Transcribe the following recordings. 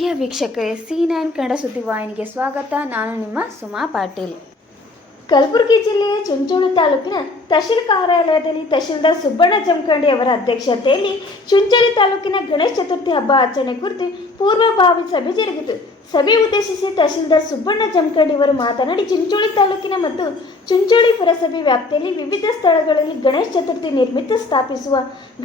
ಪ್ರಿಯ ವೀಕ್ಷಕರೇ C nine Kannada ಸುದ್ದಿವಾಹಿನಿಗೆ ಸ್ವಾಗತ. ನಾನು ನಿಮ್ಮ ಸುಮಾ ಪಾಟೀಲ್. ಕಲಬುರಗಿ ಜಿಲ್ಲೆಯ ಚುಂಚೋಳಿ ತಾಲೂಕಿನ ತಹಶೀಲ್ ಕಾರ್ಯಾಲಯದಲ್ಲಿ ತಹಶೀಲ್ದಾರ್ ಸುಬ್ಬಣ್ಣ ಜಮಖಂಡಿ ಅವರ ಅಧ್ಯಕ್ಷತೆಯಲ್ಲಿ ಚುಂಚೋಳಿ ತಾಲೂಕಿನ ಗಣೇಶ ಚತುರ್ಥಿ ಹಬ್ಬ ಆಚರಣೆ ಕುರಿತು ಪೂರ್ವಭಾವಿ ಸಭೆ ಜರುಗಿತು. ಸಭೆ ಉದ್ದೇಶಿಸಿ ತಹಶೀಲ್ದಾರ್ ಸುಬ್ಬಣ್ಣ ಜಮಖಂಡಿ ಅವರು ಮಾತನಾಡಿ, ಚಿಂಚೋಳಿ ತಾಲೂಕಿನ ಮತ್ತು ಚಿಂಚೋಳಿ ಪುರಸಭೆ ವ್ಯಾಪ್ತಿಯಲ್ಲಿ ವಿವಿಧ ಸ್ಥಳಗಳಲ್ಲಿ ಗಣೇಶ ಚತುರ್ಥಿ ನಿರ್ಮಿತ ಸ್ಥಾಪಿಸುವ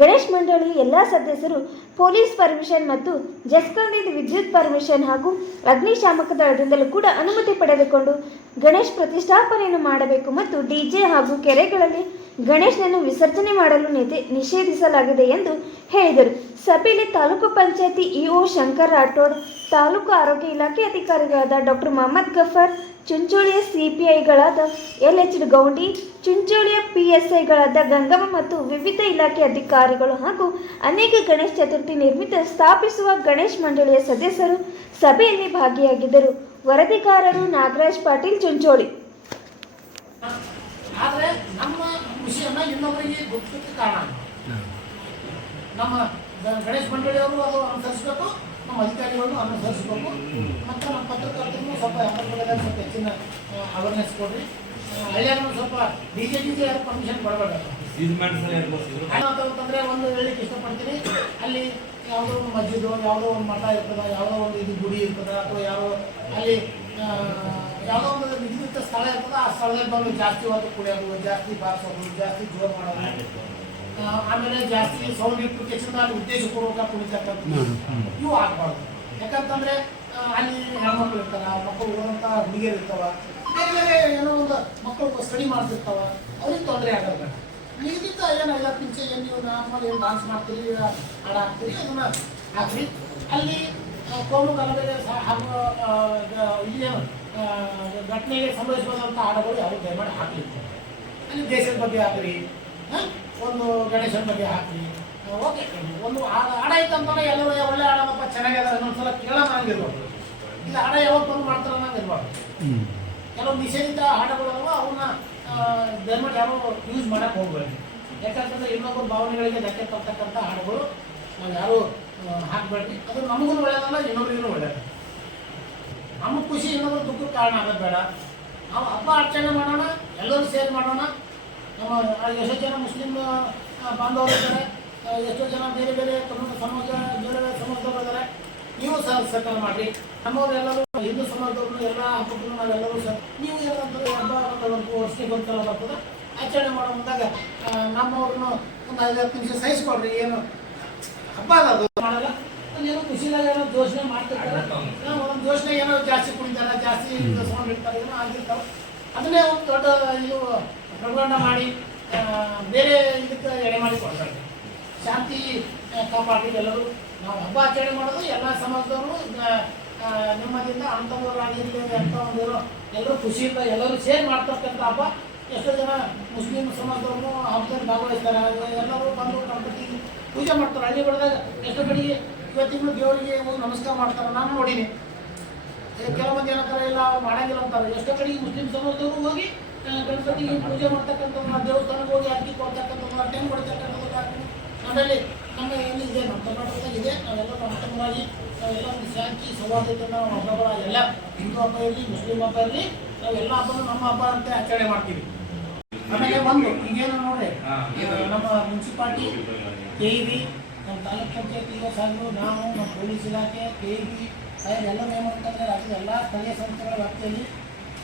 ಗಣೇಶ್ ಮಂಡಳಿ ಎಲ್ಲ ಸದಸ್ಯರು ಪೊಲೀಸ್ ಪರ್ಮಿಷನ್ ಮತ್ತು ಜಸ್ಕಾಂದಿಂದ ವಿದ್ಯುತ್ ಪರ್ಮಿಷನ್ ಹಾಗೂ ಅಗ್ನಿಶಾಮಕ ದಳದಿಂದಲೂ ಕೂಡ ಅನುಮತಿ ಪಡೆದುಕೊಂಡು ಗಣೇಶ್ ಪ್ರತಿಷ್ಠಾಪನೆಯನ್ನು ಮಾಡಬೇಕು ಮತ್ತು ಡಿಜೆ ಹಾಗೂ ಕೆರೆಗಳಲ್ಲಿ ಗಣೇಶನನ್ನು ವಿಸರ್ಜನೆ ಮಾಡಲು ನಿಷೇಧಿಸಲಾಗಿದೆ ಎಂದು ಹೇಳಿದರು. ಸಭೆಯಲ್ಲಿ ತಾಲೂಕು ಪಂಚಾಯತಿ ಇಒ ಶಂಕರ್ ರಾಠೋಡ್ ತಾಲೂಕು ಆರೋಗ್ಯ ಇಲಾಖೆ ಅಧಿಕಾರಿಗಳಾದ ಡಾಕ್ಟರ್ ಮೊಹಮ್ಮದ್ ಗಫರ್ ಚುಂಚೋಳಿಯ ಸಿಪಿಐಗಳಾದ ಎಲ್ ಎಚ್ ಗೌಂಡಿ ಚುಂಚೋಳಿಯ ಪಿಎಸ್ಐಗಳಾದ ಗಂಗಮ್ಮ ಮತ್ತು ವಿವಿಧ ಇಲಾಖೆ ಅಧಿಕಾರಿಗಳು ಹಾಗೂ ಅನೇಕ ಗಣೇಶ ಚತುರ್ಥಿ ನಿರ್ಮಿತ ಸ್ಥಾಪಿಸುವ ಗಣೇಶ್ ಮಂಡಳಿಯ ಸದಸ್ಯರು ಸಭೆಯಲ್ಲಿ ಭಾಗಿಯಾಗಿದ್ದರು. ವರದಿಗಾರರು ನಾಗರಾಜ್ ಪಾಟೀಲ್ ಚುಂಚೋಳಿ. ಆದ್ರೆ ನಮ್ಮ ಖುಷಿಯನ್ನ ಇನ್ನೊಬ್ಬರಿಗೆ ಗೊತ್ತಕ್ಕೆ ಕಾರಣ. ನಮ್ಮ ಗ- ಗಣೇಶ್ ಮಂಡಳಿಯವರು ಅದು ಅನುಸರಿಸಬೇಕು ನಮ್ಮ ಅಧಿಕಾರಿಗಳು ಅನುಸರಿಸಬೇಕು ಮತ್ತು ನಮ್ಮ ಪತ್ರಕರ್ತರು ಸ್ವಲ್ಪ ಯಾಕಂದ್ರೆ ಸ್ವಲ್ಪ ಹೆಚ್ಚಿನ ಅವೇರ್ನೆಸ್ ಕೊಡ್ರಿ. ಹಳ್ಳಿಯಾಗ ಸ್ವಲ್ಪ ಬಿ ಜೆ ಪಿ ಯಾರು ಪರ್ಮಿಷನ್ ಕೊಡಬೇಡ. ಅಂತಂದ್ರೆ ಒಂದು ಹೇಳಿಕ್ಕೆ ಇಷ್ಟಪಡ್ತೀನಿ. ಅಲ್ಲಿ ಯಾವುದೋ ಒಂದು ಮಸ್ಜಿದು ಯಾವುದೋ ಒಂದು ಮಠ ಇರ್ತದೆ ಯಾವುದೋ ಒಂದು ಇದು ಗುಡಿ ಇರ್ತದ ಅಥವಾ ಯಾವ ಅಲ್ಲಿ ಯಾವುದೋ ಒಂದು ನಿಗದಿತ ಸ್ಥಳ ಇರ್ತದೆ ಆ ಸ್ಥಳದಲ್ಲಿ ಬಂದು ಜಾಸ್ತಿ ಹೊತ್ತು ಕುಡಿಯೋದು ಜಾಸ್ತಿ ಬಾರಿಸೋದು ಜಾಸ್ತಿ ಜೋರು ಮಾಡೋದು. ಆಮೇಲೆ ಜಾಸ್ತಿ ಸೌಂಡ್ ಇಟ್ಟು ಕೆಚ್ಚಿದ ಅಲ್ಲಿ ಉದ್ದೇಶಪೂರ್ವಕ ಕುಡಿತಕ್ಕಂಥ ಇವು ಆಗ್ಬಾರ್ದು. ಯಾಕಂತಂದ್ರೆ ಅಲ್ಲಿ ಹೆಣ್ಮಕ್ಳು ಇರ್ತಾರ ಮಕ್ಕಳು ಓದಂತ ಹುಡುಗಿಯರು ಇರ್ತಾವ ಬೇರೆ ಬೇರೆ ಏನೋ ಒಂದು ಮಕ್ಕಳು ಸ್ಟಡಿ ಮಾಡ್ತಿರ್ತಾವ ಅವ್ರಿಗೆ ತೊಂದರೆ ಆಗಲ್ಲ. ನಿಗದಿತ ಏನು ಇಲ್ಲ ನಿಮಿಷ ಏನು ನೀವು ನಾರ್ಮಲ್ ಏನು ಡಾನ್ಸ್ ಮಾಡ್ತೀರಿ ಹಾಡು ಹಾಕ್ತೀರಿ ಅದನ್ನ ಹಾಕ್ರಿ. ಅಲ್ಲಿ ಕೋಮು ಕಾಲದಲ್ಲಿ ಹಾಗೂ ಆ, ಘಟನೆಗೆ ಸಂಬಂಧಿಸಿದಂಥ ಹಾಡಗಳು ಯಾರು ದಯಮಾಡಿ ಹಾಕ್ಲಿಕ್ಕೆ. ಅಲ್ಲಿ ದೇಶದ ಬಗ್ಗೆ ಆಗಲಿ ಹ? ಒಂದು ಗಣೇಶನ ಬಗ್ಗೆ ಹಾಕಿ. ಓಕೆ. ಒಂದು ಹಾಡು ಹಾಡ ಇತ್ತಂತ ಎಲ್ಲರೂ ಒಳ್ಳೆ ಹಾಡಪ್ಪ ಚೆನ್ನಾಗಿದೆ ಇನ್ನೊಂದ್ಸಲ ಕೇಳೋಣ ಹಂಗಿರ್ಬಾರ್ದು ಇಲ್ಲ ಹಾಡ ಯಾವಾಗ ಬಂದು ಮಾಡ್ತಾರೆ ಹಂಗಿರ್ಬಾರ್ದು ಕೆಲವು ನಿಷೇಧಿತ ಹಾಡುಗಳವ ಅವನ್ನ ದಯಮಾಡಿ ಯಾರು ಯೂಸ್ ಮಾಡಕ್ಕೆ ಹೋಗ್ಬೇಡಿ. ಯಾಕಂತಂದ್ರೆ ಇನ್ನೊಬ್ಬರ ಭಾವನೆಗಳಿಗೆ ಧಕ್ಕೆ ತರ್ತಕ್ಕಂಥ ಹಾಡುಗಳು ನಾವು ಯಾರು ಹಾಕಬೇಡ್ರಿ ಅದು ನಮಗೂ ಒಳ್ಳೇದಲ್ಲ ಇನ್ನೊಬ್ರಿಗೂ ಒಳ್ಳೆಯದು ನಮ್ಮ ಖುಷಿ ಇನ್ನೊಬ್ರು ದುಃಖಕ್ಕೆ ಕಾರಣ ಆಗೋದು ಬೇಡ. ನಾವು ಹಬ್ಬ ಆಚರಣೆ ಮಾಡೋಣ ಎಲ್ಲರೂ ಸೇರ್ ಮಾಡೋಣ. ನಮ್ಮ ಎಷ್ಟೋ ಜನ ಮುಸ್ಲಿಂ ಆ, ಬಾಂಧವರು ಇದ್ದಾರೆ. ಎಷ್ಟೋ ಜನ ಬೇರೆ ಬೇರೆ ಕನ್ನಡ ಸಮಾಜ ಬೇರೆ ಬೇರೆ ಸಮಾಜದವರು ಇದ್ದಾರೆ. ನೀವು ಸಹ ಸರ್ಕಾರ ಮಾಡಿರಿ. ನಮ್ಮವರೆಲ್ಲರೂ ಹಿಂದೂ ಸಮಾಜದವರು ಎಲ್ಲ ಹಬ್ಬಗಳು ನಾವೆಲ್ಲರೂ ಸಹ ನೀವು ಏನಂತಂದ್ರೆ ಹಬ್ಬ ಒಂದು ವರ್ಷಕ್ಕೆ ಒಂದ್ಸಲ ಬರ್ತದೆ. ಆಚರಣೆ ಮಾಡೋ ಮುಂದಾಗ ನಮ್ಮವ್ರನ್ನು ಒಂದು ಹತ್ತು ನಿಮಿಷ ಸಹಿಸ್ಕೊಡ್ರಿ ಏನು ಹಬ್ಬ ಅಲ್ಲ ಅದು. ಮಾಡಲ್ಲ. ಏನೋ ಖುಷಿದಾಗ ಏನೋ ಯೋಚನೆ ಮಾಡ್ತಿರ್ತಾರೆ. ಒಂದೊಂದು ಒಂದು ಯೋಚನೆ ಏನೋ ಜಾಸ್ತಿ ಕುಣಿತಾರೆ ಜಾಸ್ತಿ ಸೌಂಡ್ ಇರ್ತಾರೆ ಏನೋ ಆಗಿರ್ತಾರೆ ಅದನ್ನೇ ಒಂದು ದೊಡ್ಡ ಇದು ಪ್ರಬಂಧ ಮಾಡಿ ಬೇರೆ ಇದಕ್ಕೆ ಎಡೆ ಮಾಡಿ ಕೊಡ್ತಾರೆ. ಶಾಂತಿ ಕಾಪಾಡಿ ಎಲ್ಲರೂ. ನಾವು ಹಬ್ಬ ಆಚರಣೆ ಮಾಡೋದು ಎಲ್ಲ ಸಮಾಜದವರು ನಿಮ್ಮದಿಂದ ಅಂಥವರಾಗಿರಲಿ ಅಂತ ಒಂದು ಎಲ್ಲರೂ ಖುಷಿಯಿಂದ ಎಲ್ಲರೂ ಸೇರ್ ಮಾಡ್ತಕ್ಕಂಥ ಹಬ್ಬ. ಎಷ್ಟೋ ಜನ ಮುಸ್ಲಿಂ ಸಮಾಜದವ್ರು ಹಬ್ಬದಲ್ಲಿ ಭಾಗವಹಿಸ್ತಾರೆ. ಎಲ್ಲರೂ ಬಂದು ಗಣಪತಿ ಪೂಜೆ ಮಾಡ್ತಾರೆ. ಹಳ್ಳಿ ಬೆಳೆದಾಗ ಎಷ್ಟೋ ಕಡೆಗೆ ಇವತ್ತಿಗೂ ದೇವರಿಗೆ ಹೋಗಿ ನಮಸ್ಕಾರ ಮಾಡ್ತಾರೆ. ನಾನು ನೋಡೀನಿ. ಏ, ಕೆಲವು ಮಂದಿ ಏನಂತಾರೆ ಮಾಡೋಂಗಿಲ್ಲ ಮಾಡಂಗಿಲ್ಲ ಅಂತಾರೆ. ಎಷ್ಟೋ ಕಡೆಗೆ ಮುಸ್ಲಿಂ ಸಮಾಜದವರು ಹೋಗಿ ಆ, ಗಣಪತಿಗೆ ಪೂಜೆ ಮಾಡ್ತಕ್ಕಂಥವ್ರನ್ನ ದೇವಸ್ಥಾನಕ್ಕೆ ಹೋಗಿ ಅಕ್ಕಿ ಕೊಡ್ತಕ್ಕಂಥವ್ರನ್ನ ಟೈಮ್ ಕೊಡ್ತಕ್ಕಂಥದ್ದು ನಮ್ಮಲ್ಲಿ ನಮ್ಮ ಏನಿದೆ ನಮ್ಮ ಕರ್ನಾಟಕದಲ್ಲಿ ಇದೆ. ನಾವೆಲ್ಲ ಮತ್ತೊಂದಾಗಿ ನಾವೆಲ್ಲ ಒಂದು ಶಾಂತಿ ಸೌಹಾರ್ದತೆ ನಾವು ಹಬ್ಬಗಳ ಎಲ್ಲ ಹಿಂದೂ ಹಬ್ಬ ಇರಲಿ ಮುಸ್ಲಿಂ ಹಬ್ಬ ಇರಲಿ ನಾವೆಲ್ಲ ಹಬ್ಬನು ನಮ್ಮ ಹಬ್ಬ ಅಂತ ಆಚರಣೆ ಮಾಡ್ತೀವಿ. ಆಮೇಲೆ ಒಂದು ಈಗೇನು ನೋಡಿ ನಮ್ಮ ಮುನ್ಸಿಪಾಲ್ಟಿ ಕೆ ಇ ಬಿ ನಮ್ಮ ತಾಲೂಕ್ ಪಂಚಾಯತ್ ಸಾಹೇಬರು ನಾವು ನಮ್ಮ ಪೊಲೀಸ್ ಇಲಾಖೆ ಕೆ ಇ ಬಿ ಎಲ್ಲ ಏನು ಅಂತಂದರೆ ರಾಜ್ಯದ ಎಲ್ಲ ಸ್ಥಳೀಯ ಸಂಸ್ಥೆಗಳ ವ್ಯಾಪ್ತಿಯಲ್ಲಿ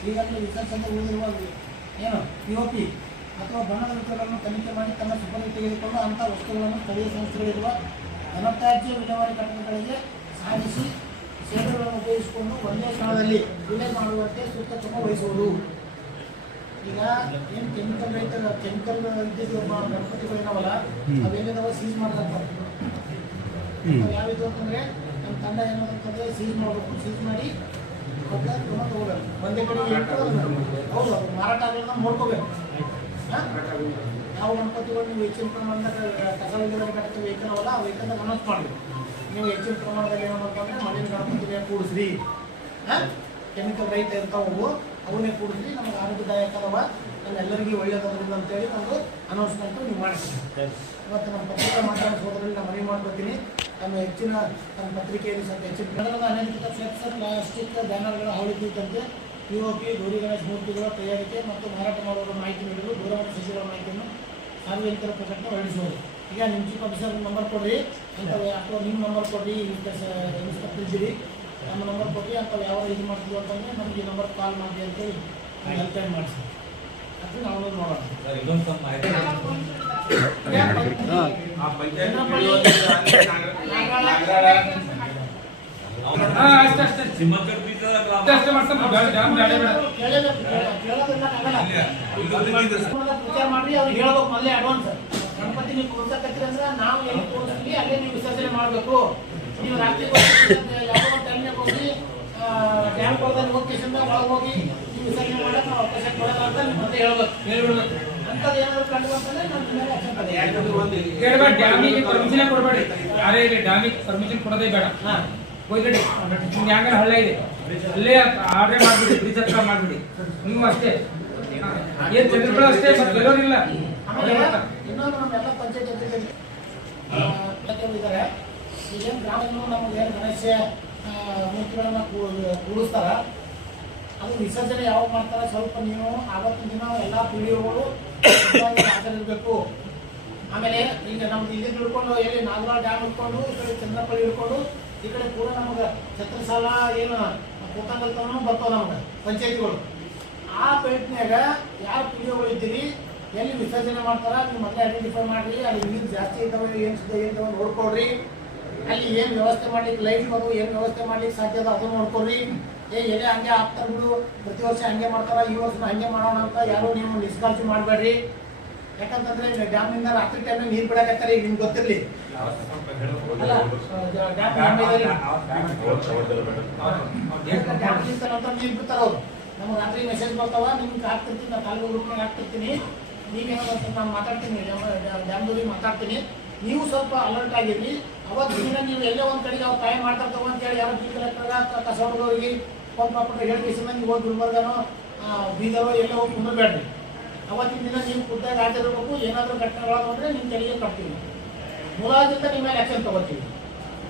ಈಗಾಗಲೇ ವಿಸರ್ಜನೆ ಉಳಿದಿರುವ ಏನು ಪಿ ಒ ಪಿ ಅಥವಾ ಬಣ್ಣದ ವಿಚಾರಗಳನ್ನು ತನಿಖೆ ಮಾಡಿ ತನ್ನ ಸಿಬ್ಬಂದಿ ತೆಗೆದುಕೊಂಡು ಅಂಥ ವಸ್ತುಗಳನ್ನು ಸ್ಥಳೀಯ ಸಂಸ್ಥೆಗಳಿರುವ ಘನತ್ಯಾಜ್ಯ ವಿಲೇವಾರಿ ಘಟಕಗಳಿಗೆ ಸಾಗಿಸಿ ಸೇವೆಗಳನ್ನು ಉಪಯೋಗಿಸಿಕೊಂಡು ಒಂದೇ ಸ್ಥಳದಲ್ಲಿ ವಿಲೆ ಮಾಡುವಂತೆ ಸೂಕ್ತ ಕ್ರಮ ವಹಿಸುವುದು. ಈಗ ಏನು ಕೆಮಿಕಲ್ ರೈತ ಕೆಮಿಕಲ್ ಗಣಪತಿಗಳು ಇದಾವಲ್ಲ ಅವೇನಿದಾವ ಸೀಸ್ ಮಾಡ್ತಾರೆ ಯಾವಿದು ಅಂತಂದ್ರೆ ನಮ್ಮ ತಂಡ ಏನಂತಂದ್ರೆ ಸೀಸ್ ಮಾಡಬೇಕು. ಸೀಸ್ ಮಾಡಿ ಮತ್ತೆ ಕ್ರಮ ತಗೋಬೇಕು ಒಂದೇ ಕಡೆ ಹೌದು ಮಾರಾಟ ಆಗೋದನ್ನ ನೋಡ್ಕೋಬೇಕು. ನಾವು ಗಣಪತಿಗಳು ನೀವು ಹೆಚ್ಚಿನ ಕಸ ವಿಲೇವಾರಿ ಘಟಕ ವೆಹಿಕಲ್ ಆ ವೆಹಿಕಲ್ದಾಗ ಅನೌನ್ಸ್ ಮಾಡಬೇಕು. ನೀವು ಹೆಚ್ಚಿನ ಪ್ರಮಾಣದಲ್ಲಿ ಏನು ಅಂತಂದ್ರೆ ಮಣ್ಣಿನ ಗಣಪತಿಗೆ ಕೂಡಿಸ್ರಿ. ಕೆಮಿಕಲ್ ರೈತ ಇರ್ತಾವು ಅವನ್ನೇ ಕೂಡಿಸ್ರಿ, ನಮ್ಗೆ ಆರೋಗ್ಯದಾಯಕ ಎಲ್ಲರಿಗೂ ನಮ್ಮೆಲ್ಲರಿಗೂ ಒಳ್ಳೆಯದಾದ್ರಿಂದ ಅಂತೇಳಿ ಒಂದು ಅನೌನ್ಸ್ಮೆಂಟ್ ನೀವು ಮಾಡಿಸ್ತೀವಿ ಇವತ್ತು ನಮ್ಮ ಪತ್ರಿಕಾ ಮಾಧ್ಯಮ ಸೋದರಲ್ಲಿ ನಾನು ಮನವಿ ಮಾಡ್ಕೊತೀನಿ. ನಮ್ಮ ಹೆಚ್ಚಿನ, ನಮ್ಮ ಪತ್ರಿಕೆಯಲ್ಲಿ ಸ್ವಲ್ಪ ಹೆಚ್ಚಿನ ಕನ್ನಡದ ಅನೇಕ ಪ್ಲಾಸ್ಟಿಕ್ ಬ್ಯಾನರ್ಗಳ ಹಾವಳಿ ಕುರಿತಂತೆ P O P Gauri Ganesha ಮೂರ್ತಿಗಳ ತಯಾರಿಕೆ ಮತ್ತು ಮಾರಾಟ ಮಾಡುವ ಮಾಹಿತಿ ನೀಡಲು ದೂರವಾಣಿ ಸಚಿವರ ಮಾಹಿತಿಯನ್ನು ಸಾರ್ವಜನಿಕರ ಪ್ರಕಟಣೆ ಹೊರಡಿಸುವುದು. ಈಗ ನಿಮ್ಮ ಚೀಫ್ ಆಫೀಸರ್ ನಂಬರ್ ಕೊಡ್ರಿ ಅಥವಾ ಅಥವಾ ನಿಮ್ಮ ನಂಬರ್ ಕೊಡ್ರಿ ಇನ್ಸ್ಪೆಕ್ಟರ್ ಇದ್ದೀರಿ ನಮ್ಮ ನಂಬರ್ ಕೊಟ್ಟು ಅಥವಾ ಯಾವ ಇದು ಮಾಡ್ತೀವಿ ಅಂತಂದರೆ ನಮಗೆ ಈ ನಂಬರ್ ಕಾಲ್ ಮಾಡಿ ಅಂತೇಳಿ ಹೆಲ್ಪ್ ಲೈನ್ ಮಾಡಿಸಿ ಅದು ನಾವು ನೋಡೋಣ. ಸ್ವಲ್ಪ ಮಾಹಿತಿ ವಿಚಾರ ಮಾಡಿ ಹೇಳ್ಬೇಕು ಮೊದಲೇ ಅಡ್ವಾನ್ಸ್ ಗಣಪತಿ ನೀವು ಕೂರ್ಸಕತ್ತೀರಿ ಅಂದ್ರೆ ನಾವು ಎಲ್ಲಿ ಕೂರಿಸ್ತೀವಿ ಅಲ್ಲೇ ನೀವು ವಿಸರ್ಜನೆ ಮಾಡಬೇಕು ನೀವು ರಾತ್ರಿ ಟೈಮ್ನಾಗ ಹೋಗಿ ಡ್ಯಾಮ್ ಹೋಗಿ ಒಳಗೆ ಹೋಗಿ ನೀವು ವಿಸರ್ಜನೆ ಮಾಡಕ್ಕೆ ನಾವು ಅವಕಾಶ ಕೊಡಲ್ಲ ಅಂತ ನೀವು ಮೊದಲೇ ಹೇಳ್ಬೇಕು ಹೇಳ್ಬಿಡ್ಬೇಕು. ಅಂಥದ್ದು ಏನಾದ್ರು ಕಂಡು. ಕೇಳ್ಬೇಡ, ಡ್ಯಾಮಿಗೆ ಪರ್ಮಿಷನ್ ಕೊಡಬೇಡಿ ಯಾರೇ ಡ್ಯಾಮಿಗೆ ಪರ್ಮಿಷನ್ ಕೊಡೋದೇ ಬೇಡ ಹಾ. ನಿಮ್ಗೆ ಹ್ಯಾಂಗಾರ ಹಳ್ಳ ಇದೆ. ಅಲ್ಲೇ ಆರ್ಡರ್ ಮಾಡ್ಬಿಡಿ ಬ್ರಿಜ್ ಹತ್ರ ಮಾಡ್ಬಿಡಿ. ನೀವು ಅಷ್ಟೇ. ಏನು ಅಷ್ಟೇ ಮತ್ತೆ ಬೆಲೋರಿಲ್ಲ ಇನ್ನೊಂದು ಗ್ರಾಮಗಳು ಗಣೇಶ ಅದು ವಿಸರ್ಜನೆ ಯಾವಾಗ ಮಾಡ್ತಾರೆ? ಸ್ವಲ್ಪ ನೀವು ಆವತ್ತಿನ ದಿನ ಎಲ್ಲ ಪೀಳಿಗೆಗಳು ಹಾಜರಿರಬೇಕು ಆಮೇಲೆ ಈಗ ನಮ್ದು ಇಲ್ಲಿ ಹಿಡ್ಕೊಂಡು ಎಲ್ಲಿ ನಾಗವಾಡ ಡ್ಯಾಮ್ ಹಿಡ್ಕೊಂಡು ಚಂದ್ರಪಳ್ಳಿ ಹಿಡ್ಕೊಂಡು ಈ ಕಡೆ ಕೂಡ ನಮ್ಗೆ ಛತ್ರಸಾಲ ಏನು ಕೂತಂಗಲ್ ತನಕ ಬರ್ತಾವ ನಮ್ಗೆ, ಪಂಚಾಯತಿಗಳು. ಆ ಬೆಲ್ಟ್ನ್ಯಾಗ ಯಾವ ಪೀಳಿಗೆಗಳು ಇದ್ದೀರಿ, ಎಲ್ಲಿ ವಿಸರ್ಜನೆ ಮಾಡ್ತಾರ ನೀವು ಮತ್ತೆ ಐಡೆಂಟಿಫೈ ಮಾಡ್ರಿ, ಅಲ್ಲಿ ನೀರು ಜಾಸ್ತಿ ಇದ್ದಾವೆ ಏನು ಸುದ್ದ ಏನು ನೋಡ್ಕೊಳ್ರಿ. ಅಲ್ಲಿ ಏನು ವ್ಯವಸ್ಥೆ ಮಾಡ್ಲಿಕ್ಕೆ ಲೈಟ್ ಬರು ಏನು ವ್ಯವಸ್ಥೆ ಮಾಡ್ಲಿಕ್ಕೆ ಸಾಧ್ಯ ಅದ ಅದನ್ನ ನೋಡ್ಕೊಳ್ರಿ. ಏ, ಎಲೆ ಹಂಗೆ ಆಗ್ತಾರ ಬಿಡು, ಪ್ರತಿ ವರ್ಷ ಹಂಗೆ ಮಾಡ್ತಾರ, ಈ ವರ್ಷ ಹಂಗೆ ಮಾಡೋಣ ಅಂತ ಯಾರು ನೀವು ನಿಷ್ಕಾಳಜಿ ಮಾಡಬೇಡ್ರಿ. ಯಾಕಂತಂದ್ರೆ ಡ್ಯಾಮ್ನಿಂದ ರಾತ್ರಿ ಟೈಮ್ ನೀರು ಬಿಡಕತ್ತಾರೆ, ಈಗ ನಿಮ್ಗೆ ಗೊತ್ತಿರಲಿ. ನಮ್ಗೆ ರಾತ್ರಿ ಮೆಸೇಜ್ ಬರ್ತಾವ ನಿಮ್ಗೆ ಹಾಕ್ತಿರ್ತೀನಿ ನಾನು ತಾಲೂಕು ಗ್ರೂಪ್ನಾಗ ಹಾಕ್ತಿರ್ತೀನಿ ನೀವೇನಾದ್ರು ನಾನು ಮಾತಾಡ್ತೀನಿ ಡ್ಯಾಮ್ದೂರಿ ಮಾತಾಡ್ತೀನಿ ನೀವು ಸ್ವಲ್ಪ ಅಲರ್ಟ್ ಆಗಿರ್ರಿ ಅವತ್ತು ದಿನ ನೀವು ಎಲ್ಲೇ ಒಂದು ಕಡೆಗೆ ಅವ್ರು ಕಾಯ ಮಾಡ್ತಾರ್ತಾವ ಅಂತೇಳಿ ಯಾರೋ ಬಿ ಕಲೆಕ್ಟರ್ ಕಸ ಹೊಡೆದವ್ರಿಗೆ ಫೋನ್ ಮಾಡ್ಬಿಟ್ಟು ಹೇಳಿ ಕೇಸಿನ ಮಂದಿ ಹೋಗಿ ಗುಲ್ಬರ್ಗನೋ ಬೀದರೋ ಎಲ್ಲೇ ಹೋಗಿ ಕುಂದ್ರಬೇಡ್ರಿ ಅವತ್ತಿನ ದಿನ ನೀವು ಖುದ್ದಾಗಿ ಹಾಜರಿರ್ಬೇಕು. ಏನಾದರೂ ಘಟನೆಗಳಾದ್ರೆ ನಿಮ್ಮ ತೆರಿಗೆ ಕಟ್ತೀವಿ ಮುಲಾಜಿಂದ ನಿಮ್ಮ ಮೇಲೆ ಆಕ್ಷನ್ ತಗೋತೀವಿ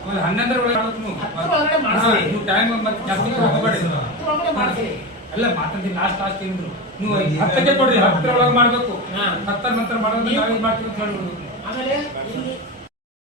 ಆಮೇಲೆ ಹನ್ನೊಂದರ ಒಳಗೆ ನೀವು. ಟೈಮ್ ಮತ್ತೆ ಜಾಸ್ತಿ ಹೋಗಬೇಡಿ. ಅಲ್ಲ ಮಾತಾಡ್ತೀನಿ ಲಾಸ್ಟ್ ಲಾಸ್ಟ್ ಏನಿದ್ರು. ನೀವು ಹತ್ತಕ್ಕೆ ಕೊಡ್ರಿ ಹತ್ತರ ಒಳಗೆ ಮಾಡ್ಬೇಕು. ಹಾ. ಹತ್ತರ ನಂತರ ಮಾಡೋದು ಮಾಡ್ತೀವಿ ಅಂತ ಆಮೇಲೆ